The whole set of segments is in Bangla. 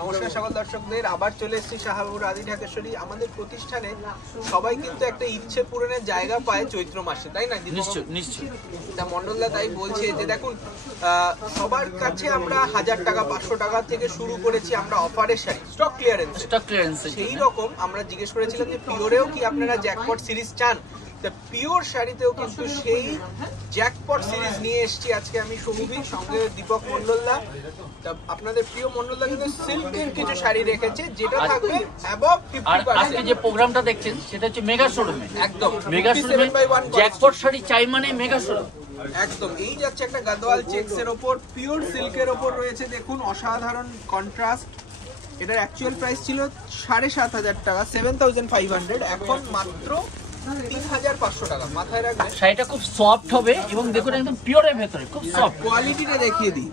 নমস্কার সকল দর্শকদের, আবার চলে এসেছি শাহাবুর আদি ঢাকেশ্বরী। আমাদের প্রতিষ্ঠানে সবাই কিন্তু একটা ইচ্ছে পূরণের জায়গা পায় চৈত্র মাসে, তাই না? নিশ্চয় নিশ্চয়। তা মন্ডলদা তাই বলছে যে দেখুন, সবার কাছে আমরা 1000 টাকা 500 টাকা থেকে শুরু করেছি আমরা অফারের শাড়ি, স্টক ক্লিয়ারেন্স। সেই রকম আমরা জিজ্ঞেস করেছিলাম যে পিওরেও কি আপনারা জ্যাকপট সিরিজ চান। পিওর শাড়িতেও কিন্তু সেই জ্যাকপট সিরিজ নিয়ে এসেছি আজকে আমি, সৌভিক, সঙ্গে দীপক মন্ডলদা। আপনাদের প্রিয় মন্ডলদা কিন্তু সিল্কের কিছু শাড়ি রেখেছে যেটা থাকবে অ্যাবভ 50%। আজকে যে প্রোগ্রামটা দেখছেন সেটা হচ্ছে মেগা শোরুমে। একদম মেগা শোরুমে জ্যাকপট শাড়ি চাই মানে মেগা শোরুম। একদম। এই যাচ্ছে একটা গাদওয়াল চেকস এর উপর, পিওর সিল্কের উপর রয়েছে, দেখুন অসাধারণ কন্ট্রাস্ট। এটার অ্যাকচুয়াল প্রাইস ছিল 7500 টাকা, 7500, এখন মাত্র 3500 টাকা। মাথায় রাখবেন শাড়িটা খুব সফট হবে এবং দেখুন একদম পিওরের ভেতরে খুব সফট। কোয়ালিটিটা দেখিয়ে দিই,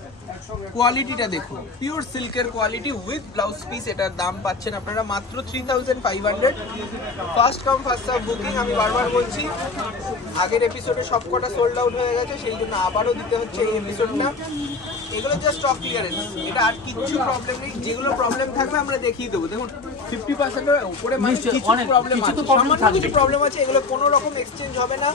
কোয়ালিটিটা দেখুন, পিওর সিল্কের কোয়ালিটি উইথ ব্লাউজ পিস। এটার দাম পাচ্ছেন আপনারা মাত্র 3500। First come first serve booking. আমি বারবার বলছি, আগের এপিসোডে সবকটা সোল্ড আউট হয়ে গেছে, সেই জন্য আবারও দিতে হচ্ছে এই এপিসোডটা। এগুলো জাস্ট স্টক ক্লিয়ারেন্স, এটা আর কিচ্ছু প্রবলেম নেই। যেগুলো প্রবলেম থাকবে আমরা দেখিয়ে দেবো। দেখুন 50% এর উপরে কিছু প্রবলেম আছে, এগুলো কোনো রকম এক্সচেঞ্জ হবে না।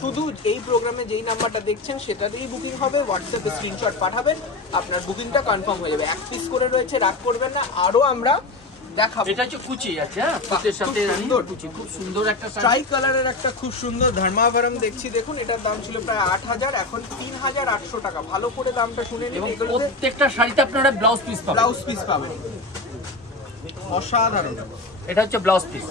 শুধু এই প্রোগ্রামে যেই নাম্বারটা দেখছেন সেটাতেই বুকিং হবে। হোয়াটসঅ্যাপে স্ক্রিনশট পাঠাবেন, আপনার বুকিংটা কনফার্ম হয়ে যাবে। এক পিস করে রয়েছে, রাগ করবেন না, আরো আমরা দেখাবো। এটা হচ্ছে কুচি আছে, হ্যাঁ, কুচির সাথে সুন্দর কুচি, খুব সুন্দর একটা ট্রাই কালারের একটা খুব সুন্দর ধর্মাভরম দেখছি। দেখুন এটার দাম ছিল প্রায় 8000, এখন 3800 টাকা। ভালো করে দামটা শুনে নিন। প্রত্যেকটা শাড়িতে আপনারা ব্লাউজ পিস পাবেন। অসাধারণ। এটা হচ্ছে ব্লাউজ পিস।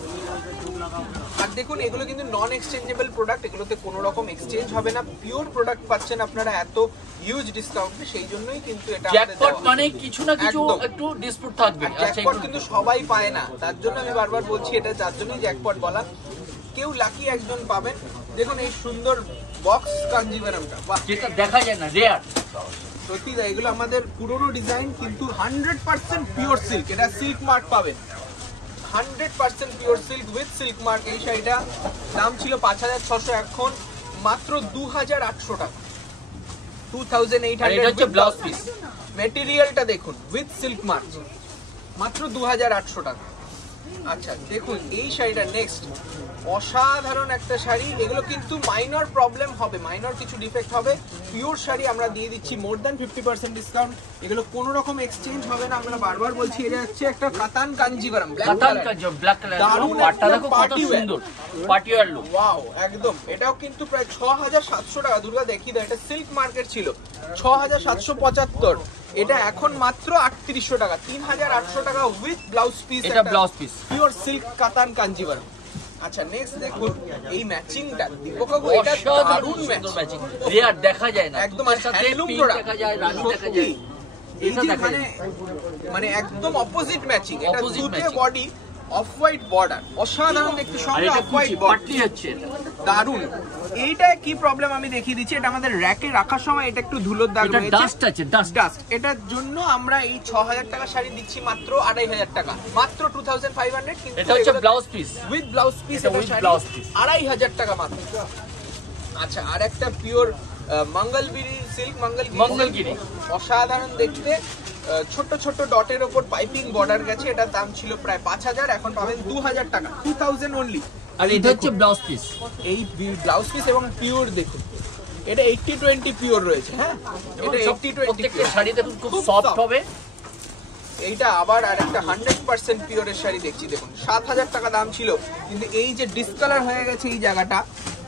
আর দেখুন এগুলো কিন্তু নন এক্সচেঞ্জেবল প্রোডাক্ট, এগুলোতে কোনো রকম এক্সচেঞ্জ হবে না। পিওর প্রোডাক্ট পাচ্ছেন আপনারা এত হিউজ ডিসকাউন্টে, সেই জন্যই কিন্তু এটা জ্যাকপট মানে কিছু না কিছু একটু ডিসপুট থাকবে। জ্যাকপট কিন্তু সবাই পায় না, তার জন্য আমি বারবার বলছি এটা যার জন্যই জ্যাকপট বলা। কেউ লাকি একজন পাবেন। দেখুন এই সুন্দর বক্স কাঞ্জিভারমটা, বাহ, যেটা দেখা যায় না, রেয়ার। সত্যি তাই, এগুলো আমাদের পুরোনো ডিজাইন কিন্তু 100% পিওর সিল্ক। এটা সিল্ক মার্ক পাবেন, 100% pure silk with silk mark. এই শাড়িটা দাম ছিল 5600, এখন মাত্র 2800 টাকা, 2800। এটা হচ্ছে ব্লাউজ পিস। মেটেরিয়ালটা দেখুন উইথ সিল্ক মার্ক, মাত্র 2800 টাকা। আচ্ছা দেখুন এই শাড়িটা নেক্সট, অসাধারণ একটা শাড়ি। এগুলো কিন্তু মাইনর প্রবলেম হবে, মাইনর কিছু ডিফেক্ট হবে। পিওর শাড়ি আমরা দিয়ে দিচ্ছি মোর দ্যান 50% ডিসকাউন্ট। এগুলো কোনো রকম এক্সচেঞ্জ হবে না, আমরা বারবার বলছি। এটা হচ্ছে একটা কাতান কাঞ্জিভারম, ব্ল্যাক কালার, পাটটা দেখো কত সুন্দর, পার্টি ওয়্যার লুক। ওয়াও, একদম। এটাও কিন্তু প্রায় 6700 টাকা। দুর্গা দেখিয়ে দাও, এটা সিল্ক মার্কেট ছিল 6775, এটা এখন মাত্র 3800 টাকা, 3800 টাকা উইথ ব্লাউজ পিস। এটা ব্লাউজ পিস, পিওর সিল্ক কাতান কাঞ্জিভারম। আচ্ছা নেক্সট দেখুন এই ম্যাচিংটা, দীপকবাবু এটা দারুণ ম্যাচিং, রিয়ার দেখা যায় না, একদম হ্যান্ডলুম প্রোডাক্ট দেখা যায়, রানী দেখা যায়। এই যে মানে একদম অপোজিট ম্যাচিং। এটা দুটো বডি, অফ হোয়াইট বর্ডার, অসাধারণ দেখতে, সঙ্গে অফ হোয়াইট বডি হচ্ছে দারুণ। এইটা কি প্রবলেম আমি দেখিয়ে দিচ্ছি। এটা আমাদের র‍্যাকে রাখার সময় এটা একটু ধুলোর দাগ রয়েছে, ডাস্ট আছে, ডাস্ট। এটার জন্য আমরা এই 6000 টাকা শাড়ি দিচ্ছি মাত্র 2500 টাকা, মাত্র 2500। কিন্তু এটা হচ্ছে blouse piece with blouse piece, এটা শাড়ি 2500 টাকা মাত্র। আচ্ছা আর একটা পিওর মঙ্গলগিরি সিল্ক, মঙ্গলগিরি, অসাধারণ দেখতে, ছোট ছোট ডটের ওপর পাইপিং বর্ডার গেছে। এটার দাম ছিল প্রায় 5000, এখন পাবেন 2000 টাকা, 2000 অনলি। আর এটা হচ্ছে ব্লাউজ পিস। এই ব্লাউজ পিস এবং পিওর দেখুন, এটা 80-20 পিওর রয়েছে। হ্যাঁ, এটা 80-20 শাড়ি দেখুন খুব সফট হবে। এইটা আবার আরেকটা 100% পিওরের শাড়ি দেখছি। দেখুন 7000 টাকা দাম ছিল, কিন্তু এই যে ডিসকালার হয়ে গেছে এই জায়গাটা,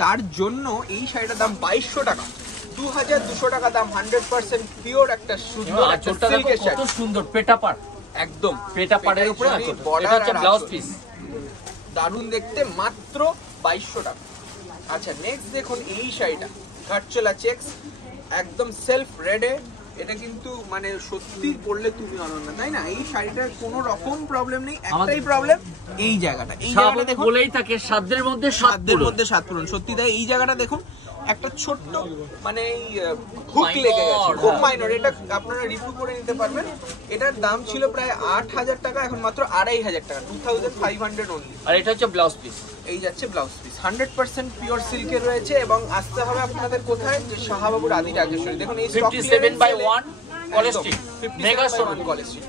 তার জন্য এই শাড়িটার দাম 2200 টাকা, 2200 টাকা দাম। 100% পিওর একটা সুন্দর সিল্কের শাড়ি, কত সুন্দর পেটাপাড়, একদম পেটাপাড়ের উপরে এটা হচ্ছে ব্লাউজ পিস, দারুণ দেখতে, মাত্র 2200 টাকা। আচ্ছা নেক্সট দেখুন এই শাড়িটা, ঘাটচোলা চেকস, একদম সেলফ রেডে। এটা কিন্তু মানে সত্যি পরলে তুমি অনন্য, তাই না? এই শাড়িটার কোনো রকম প্রবলেম নেই, একটাই প্রবলেম এই জায়গাটা। এই জায়গাটা দেখুন, বলেই থাকে সাধ্যের মধ্যে সাত পূরণ, সত্যি তাই। এই জায়গাটা দেখুন একটা ছোট্ট মানে হুক লেগে গেছে, খুব মাইনর। এটা আপনারা রিভিউ করে নিতে পারবেন। এটার দাম ছিল প্রায় 8000 টাকা, এখন মাত্র 2500 টাকা, 2500 অনলি। আর এটা হচ্ছে ব্লাউজ পিস। এই যাচ্ছে ব্লাউজ পিস, 100% পিওর সিল্কের রয়েছে। এবং আসতে হবে আপনাদের কোথায়, যে শাহাবাবুর আদি ঢাকেশ্বরী। দেখুন এই 57/1 college street, mega showroom, college street.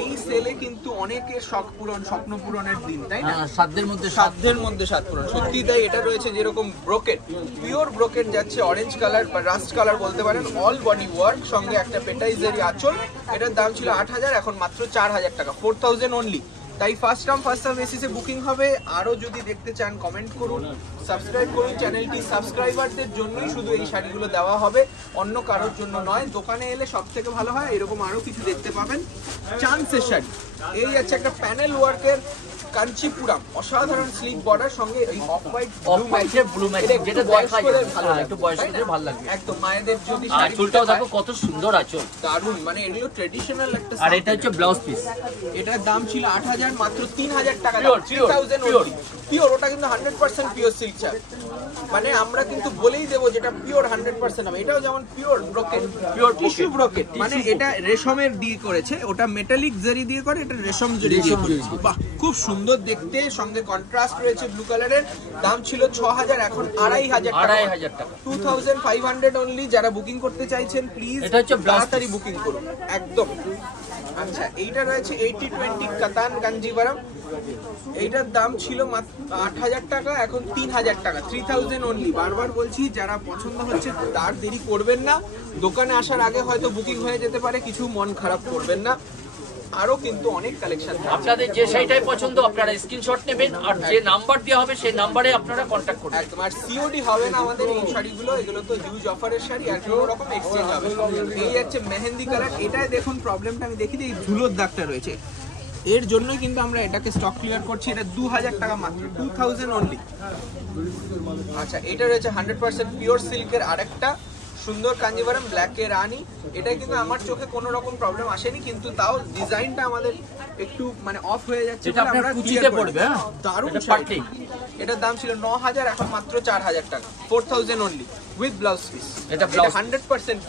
এই সেলে কিন্তু অনেকের শখ পূরণ, স্বপ্ন পূরণের দিন, তাই না? সাধ্যের মধ্যে সাধ্যের মধ্যে সাত পূরণ, সত্যি তাই। এটা রয়েছে যেরকম ব্রোকেট, পিওর ব্রোকেট যাচ্ছে, অরেঞ্জ কালার বা রাস্ট কালার বলতে পারেন, অল বডি ওয়ার্ক, সঙ্গে একটা পেটাইজারি আঁচল। এটার দাম ছিল 8000, এখন মাত্র 4000 টাকা, 4000 অনলি। তাই ফার্স্ট কাম ফার্স্ট সার্ভ বেসিসে বুকিং হবে। আরও যদি দেখতে চান কমেন্ট করুন, সাবস্ক্রাইব করুন চ্যানেলটি। সাবস্ক্রাইবারদের জন্যই শুধু এই শাড়িগুলো দেওয়া হবে, অন্য কারোর জন্য নয়। দোকানে এলে সব থেকে ভালো হয়, এরকম আরও কিছু দেখতে পাবেন। চান্সের শাড়ি, এই আছে একটা প্যানেল ওয়ার্কের কাঞ্চিপুরম, অসাধারণ স্লিক বর্ডার, সঙ্গে এই অফ হোয়াইট ব্লু ম্যাজিক, যেটা দেখা যায় একটু বয়স্কদের ভালো লাগবে। একদম মায়েদের যদি আঁচলটাও দেখো কত সুন্দর আঁচল, দারুণ, মানে এগুলো ট্রেডিশনাল একটা। আর এটা হচ্ছে ব্লাউজ পিস। এটার দাম ছিল 8000, মাত্র 3000 টাকা, Pure, 3000 pure. পিওর। ওটা কিন্তু 100% পিওর সিল্ক চার্ট, মানে আমরা কিন্তু বলেই দেবো যেটা পিওর 100% হবে। এটাও যেমন pure brocade, pure tissue brocade, মানে এটা রেশমের দিয়ে করেছে, ওটা মেটালিক জরি দিয়ে করে, এটা রেশম জরি দিয়ে করেছে। বাহ, খুব সুন্দর দেখতে, সঙ্গে কন্ট্রাস্ট রয়েছে ব্লু কালারের। দাম ছিল 6000, এখন 2500 টাকা, 2500 অনলি। যারা বুকিং করতে চাইছেন প্লিজ তাড়াতাড়ি বুকিং করুন একদম। আচ্ছা, এইটা রয়েছে 80-20 কাতান কাঞ্জিভারাম। এইটার দাম ছিল মাত্র 8000 টাকা, এখন 3000 টাকা, 3000 অনলি। বারবার বলছি, যারা পছন্দ হচ্ছে তার দেরি করবেন না, দোকানে আসার আগে হয়তো বুকিং হয়ে যেতে পারে, কিছু মন খারাপ করবেন না। আরো কিন্তু অনেক কালেকশন, আপনাদের যে শাড়িটাই পছন্দ আপনারা স্ক্রিনশট নেবেন, আর যে নাম্বার দেওয়া হবে সেই নাম্বারে আপনারা কন্ট্যাক্ট করবেন। একদম। আর সিওডি হবে না আমাদের এই শাড়িগুলো, এগুলো তো হিউজ অফারের শাড়ি, আর কোনো রকম এক্সচেঞ্জ হবে। এই হচ্ছে মেহেন্দি কালার, এটাই দেখুন প্রবলেমটা আমি দেখি যে এই ধুলোর দাগটা রয়েছে, এর জন্যই কিন্তু আমরা এটাকে স্টক ক্লিয়ার করছি। এটা 2000 টাকা মাত্র, 2000 অনলি। আচ্ছা, এটা রয়েছে 100% পিওর সিল্কের আরেকটা সুন্দর কাঞ্জিভারাম, ব্ল্যাকে রানী। এটা কিন্তু আমার চোখে কোনো রকম প্রবলেম আসেনি, কিন্তু তাও ডিজাইনটা আমাদের একটু মানে অফ হয়ে যাচ্ছে, যেটা আপনার কুচিতে পড়বে। দারুণ শাড়ি। এটার দাম ছিল 9000, এখন মাত্র 4000 টাকা, 4000 অনলি উইথ ব্লাউজ পিস। এটা 100%।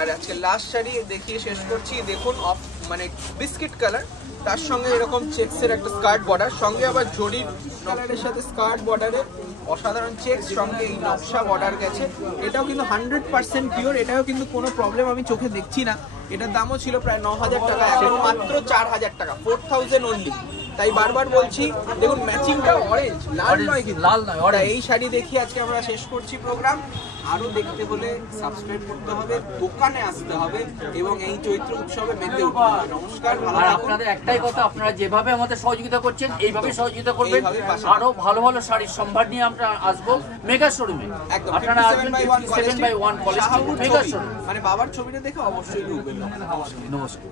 আর আজকে লাস্ট শাড়ি দেখিয়ে শেষ করছি, দেখুন অফ মানে বিস্কিট কালার, তার সঙ্গে এরকম চেক্সের একটা স্কার্ট বর্ডার, সঙ্গে আবার জরির নকশার সাথে স্কার্ট বর্ডারে অসাধারণ চেক্স, সঙ্গে এই নকশা বর্ডার গেছে। এটাও কিন্তু 100% পিওর, এটাও কিন্তু কোনো প্রবলেম আমি চোখে দেখছি না। এটার দামও ছিল প্রায় 9000 টাকা, এখন মাত্র 4000 টাকা, 4000 অনলি। তাই বারবার বলছি, দেখুন ম্যাচিংটা অরেঞ্জ, লাল নয় কিন্তু, লাল নয়, অরেঞ্জ। এই শাড়ি দেখিয়ে আজকে আমরা শেষ করছি প্রোগ্রাম। আরো দেখতে হলে সাবস্ক্রাইব করতে হবে, দোকানে আসতে হবে, এবং এই চৈত্র উৎসবে মেতে উঠতে হবে। নমস্কার, ভালো আর থাকুন। আপনাদের একটাই কথা, আপনারা যেভাবে আমাদের সহযোগিতা করছেন এইভাবে সহযোগিতা করবেন। আরো ভালো ভালো শাড়ির সম্ভার নিয়ে আমরা আসবো মেগা শোরুমে। একদম, আপনারা আসবেন 57/1 কলেজ স্ট্রিট মেগা শোরুম। মানে বাবার ছবিটা দেখে অবশ্যই ঢুকবেন। নমস্কার।